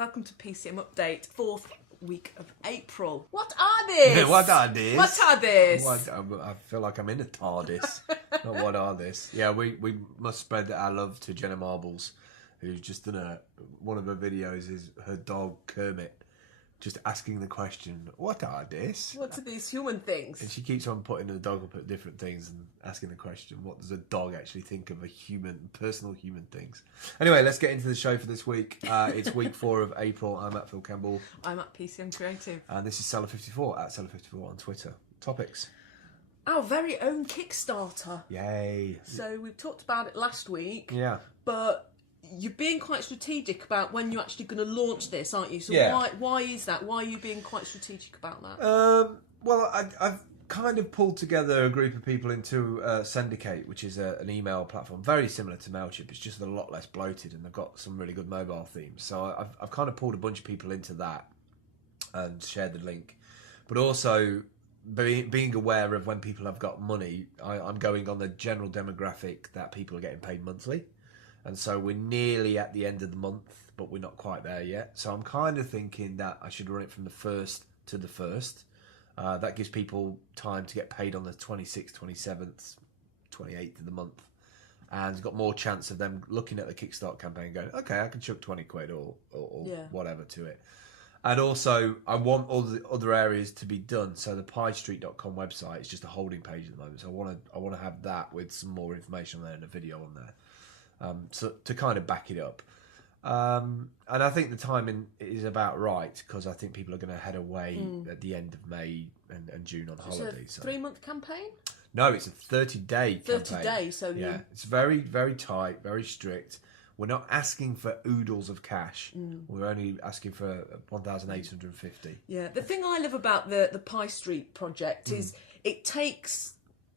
Welcome to PCM Update, 4th week of April. What are these? What are these? What are these? I feel like I'm in a TARDIS. Not what are this? Yeah, we must spread our love to Jenna Marbles, who's just done one of her videos is her dog Kermit just asking the question, what are this? What are these human things? And she keeps on putting the dog up at different things and asking the question, what does a dog actually think of personal human things? Anyway, let's get into the show for this week. It's week 4 of April. I'm at Phil Campbell. I'm at PCM Creative. And this is Seller54 at Seller54 on Twitter. Topics. Our very own Kickstarter. Yay. So we talked about it last week. Yeah. But you're being quite strategic about when you're actually going to launch this, aren't you? So yeah. Why is that? Why are you being quite strategic about that? Well, I've kind of pulled together a group of people into Syndicate, which is an email platform very similar to MailChimp. It's just a lot less bloated, and they've got some really good mobile themes. So I've kind of pulled a bunch of people into that and shared the link. But also being aware of when people have got money, I'm going on the general demographic that people are getting paid monthly. And so we're nearly at the end of the month, but we're not quite there yet. So I'm kind of thinking that I should run it from the 1st to the 1st. That gives people time to get paid on the 26th, 27th, 28th of the month. And it's got more chance of them looking at the Kickstart campaign and going, okay, I can chuck 20 quid or whatever to it. And also, I want all the other areas to be done. So the piestreet.com website is just a holding page at the moment. So I want to have that with some more information on there and a video on there. So to kind of back it up. And I think the timing is about right because I think people are going to head away at the end of May and June on holiday. It's a 3-month campaign? No, it's a 30-day campaign. 30 days, so yeah. It's very, very tight, very strict. We're not asking for oodles of cash. We're only asking for 1,850. Yeah, the thing I love about the Pie Street project is it takes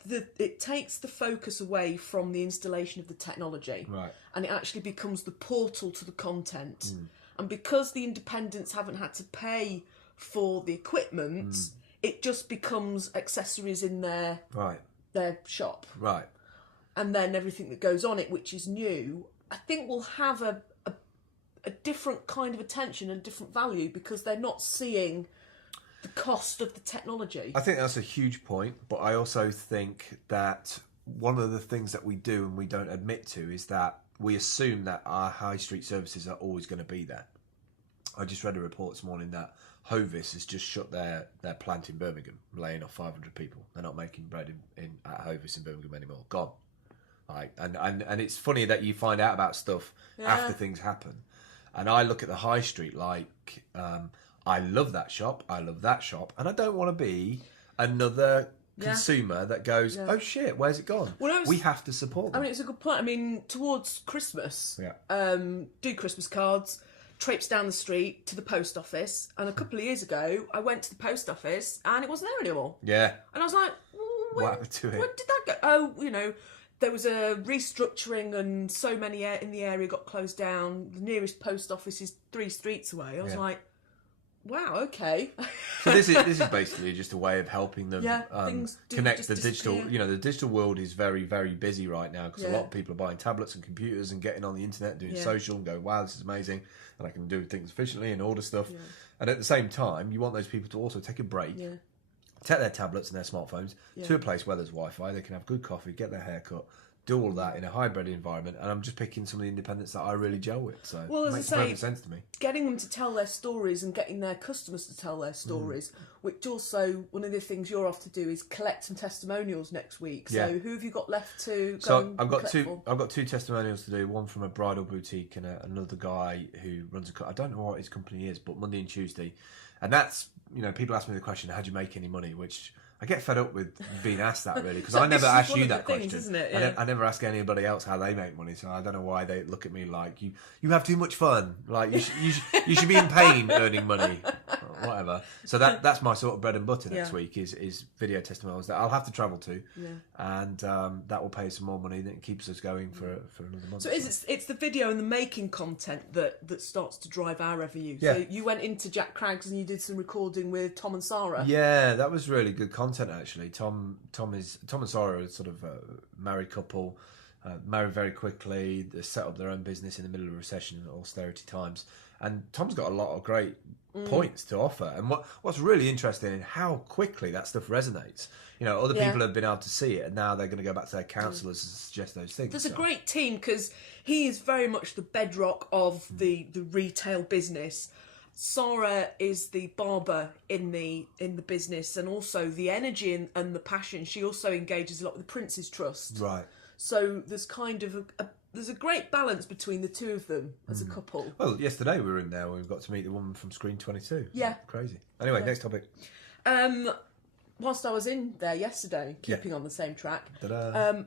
the focus away from the installation of the technology, right? And it actually becomes the portal to the content. And because the independents haven't had to pay for the equipment, it just becomes accessories in their shop, right? And then everything that goes on it, which is new, I think will have a different kind of attention and different value because they're not seeing the cost of the technology. I think that's a huge point, but I also think that one of the things that we do and we don't admit to is that we assume that our high street services are always going to be there. I just read a report this morning that Hovis has just shut their plant in Birmingham, laying off 500 people. They're not making bread at Hovis in Birmingham anymore. Gone. Like, and it's funny that you find out about stuff after things happen. And I look at the high street like... I love that shop, and I don't want to be another consumer that goes, oh shit, where's it gone? Well, we have to support them. I mean, it's a good point. I mean, towards Christmas, do Christmas cards, traipse down the street to the post office, and a couple of years ago, I went to the post office, and it wasn't there anymore. Yeah. And I was like, what happened to it? Where did that go? Oh, there was a restructuring and so many in the area got closed down. The nearest post office is 3 streets away. I was like, wow, okay. So this is basically just a way of helping them connect the digital. Disappear. The digital world is very, very busy right now because a lot of people are buying tablets and computers and getting on the internet, doing social and going, wow, this is amazing, and I can do things efficiently and order stuff. Yeah. And at the same time, you want those people to also take a break, take their tablets and their smartphones to a place where there's Wi-Fi. They can have good coffee, get their hair cut, do all of that in a hybrid environment, and I'm just picking some of the independents that I really gel with. So it makes perfect sense to me. Getting them to tell their stories and getting their customers to tell their stories, which also one of the things you're off to do is collect some testimonials next week. So who have you got left to go and I've got collect for? I've got 2 testimonials to do. One from a bridal boutique and another guy who runs I don't know what his company is, but Monday and Tuesday, and that's people ask me the question, how do you make any money? Which I get fed up with being asked that, really, because I never ask you that question. Isn't it? Yeah. I never ask anybody else how they make money, so I don't know why they look at me like you have too much fun. Like you should be in pain earning money, or whatever. So that's my sort of bread and butter next week is video testimonials that I'll have to travel to, and that will pay some more money that keeps us going for another month. So it's the video and the making content that starts to drive our revenue. Yeah. So you went into Jack Cragg's and you did some recording with Tom and Sarah. Yeah, that was really good content actually. Tom and Sarah are sort of a married couple, married very quickly. They set up their own business in the middle of a recession and austerity times, And Tom's got a lot of great points to offer. And what's really interesting in how quickly that stuff resonates. You know, other people have been able to see it, and now they're going to go back to their counsellors and suggest those things. There's a great team, because he is very much the bedrock of the retail business. Sarah is the barber in the business, and also the energy and the passion. She also engages a lot with the Prince's Trust. Right. So there's kind of there's a great balance between the two of them as a couple. Well, yesterday we were in there. We got to meet the woman from Screen 22. Yeah. Crazy. Anyway, next topic. Whilst I was in there yesterday, keeping on the same track,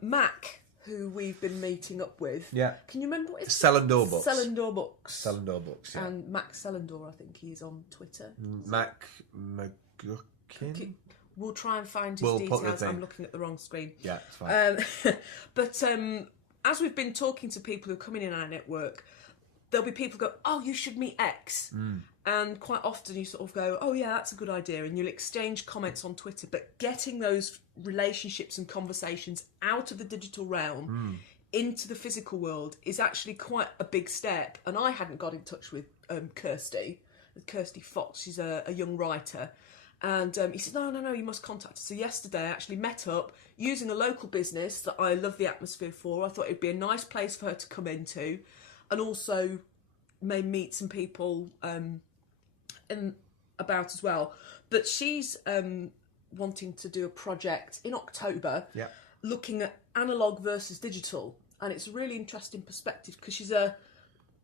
Mac, who we've been meeting up with. Yeah. Can you remember what it's Sellendor Books. Sellendor Books. Sellendor Books, yeah. And Mac Sellendor, I think he's on Twitter. Mac McGuckin? We'll try and find his details. I'm looking at the wrong screen. Yeah, it's fine. But as we've been talking to people who are coming in our network, there'll be people who go, oh, you should meet X. And quite often you sort of go, oh yeah, that's a good idea. And you'll exchange comments on Twitter. But getting those relationships and conversations out of the digital realm into the physical world is actually quite a big step. And I hadn't got in touch with Kirsty Fox. She's a young writer. And he said, no, you must contact her. So yesterday I actually met up using a local business that I love the atmosphere for. I thought it'd be a nice place for her to come into, and also may meet some people about as well. But she's wanting to do a project in October looking at analogue versus digital. And it's a really interesting perspective, because she's a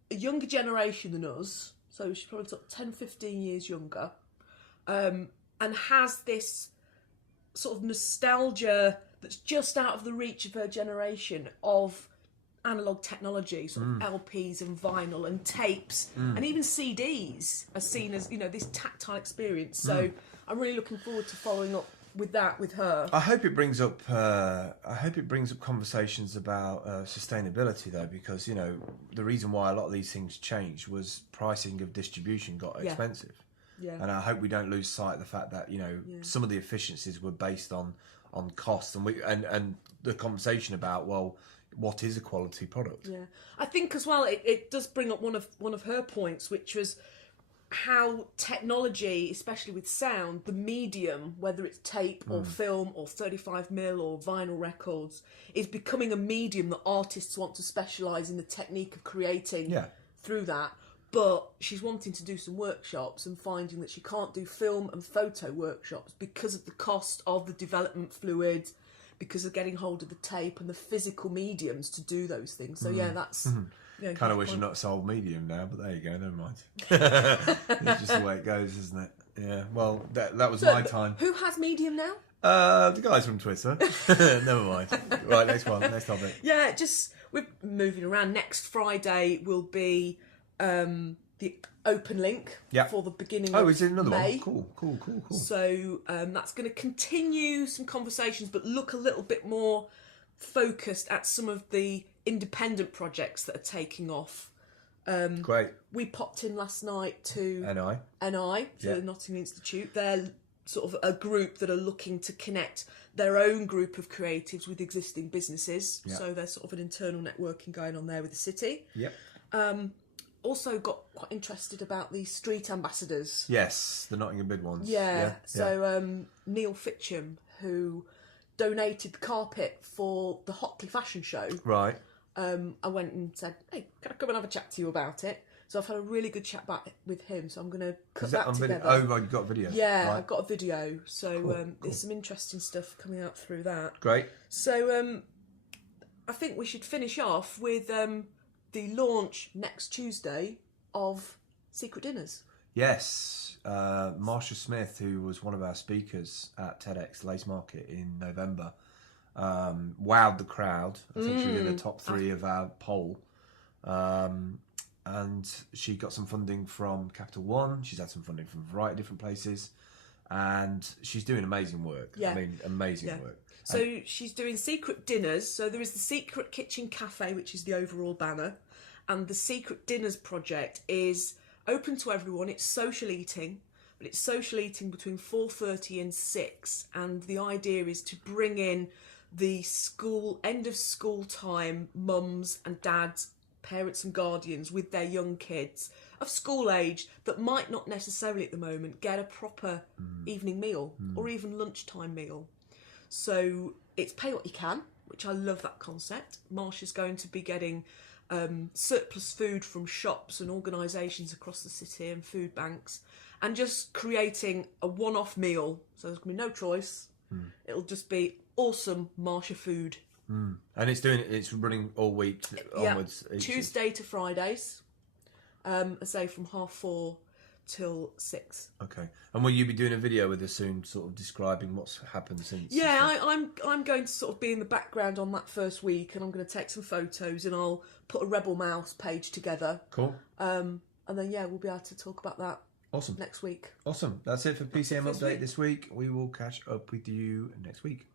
younger generation than us. So she's probably 10, 15 years younger. And has this sort of nostalgia that's just out of the reach of her generation of analogue technology, sort of LPs and vinyl and tapes and even CDs are seen as, this tactile experience. So I'm really looking forward to following up with that with her. I hope it brings up conversations about sustainability, though, because the reason why a lot of these things changed was pricing of distribution got expensive. Yeah. And I hope we don't lose sight of the fact that some of the efficiencies were based on cost, and the conversation about, well, what is a quality product? Yeah, I think as well it does bring up one of her points, which was how technology, especially with sound, the medium, whether it's tape or film or 35mm or vinyl records, is becoming a medium that artists want to specialise in the technique of creating through that. But she's wanting to do some workshops and finding that she can't do film and photo workshops because of the cost of the development fluid, because of getting hold of the tape and the physical mediums to do those things. So that's... kind of wish I'd not sold medium now, but there you go, never mind. It's just the way it goes, isn't it? Yeah, well, that was my time. Who has medium now? The guys from Twitter. Never mind. Right, next topic. Yeah, we're moving around. Next Friday will be... the open link for the beginning of is it another May. One? Cool. So that's going to continue some conversations, but look a little bit more focused at some of the independent projects that are taking off. Great. We popped in last night to NI, the Nottingham Institute. They're sort of a group that are looking to connect their own group of creatives with existing businesses. Yep. So there's sort of an internal networking going on there with the city. Yep. Also got quite interested about the street ambassadors. Yes, the Nottingham Bid ones. So Neil Fitcham, who donated the carpet for the Hockley fashion show. Right. I went and said, hey, can I come and have a chat to you about it? So I've had a really good chat with him, so I'm going to cut that together. You've got a video? Yeah, right. I've got a video. So cool. There's some interesting stuff coming out through that. Great. So I think we should finish off with... the launch next Tuesday of Secret Dinners. Yes. Marsha Smith, who was one of our speakers at TEDx Lace Market in November, wowed the crowd. I think she was in the top 3 of our poll. And she got some funding from Capital One. She's had some funding from a variety of different places. And she's doing amazing work. Yeah. I mean, amazing work. So she's doing Secret Dinners. So there is the Secret Kitchen Cafe, which is the overall banner. And the Secret Dinners project is open to everyone. It's social eating, but it's social eating between 4:30 and 6. And the idea is to bring in the end of school time mums and dads parents and guardians with their young kids of school age that might not necessarily at the moment get a proper evening meal or even lunchtime meal. So it's pay what you can, which I love that concept. Marsh is going to be getting surplus food from shops and organisations across the city and food banks, and just creating a one-off meal. So there's going to be no choice. It'll just be awesome Marsha food. And it's running all week onwards. Tuesday to Fridays. I say from 4:30 till 6. Okay. And will you be doing a video with us soon, sort of describing what's happened since? Yeah, I'm going to sort of be in the background on that first week, and I'm going to take some photos, and I'll put a Rebel Mouse page together. Cool. And then we'll be able to talk about that. Awesome. Next week. Awesome. That's it for PCM Update this week. We will catch up with you next week.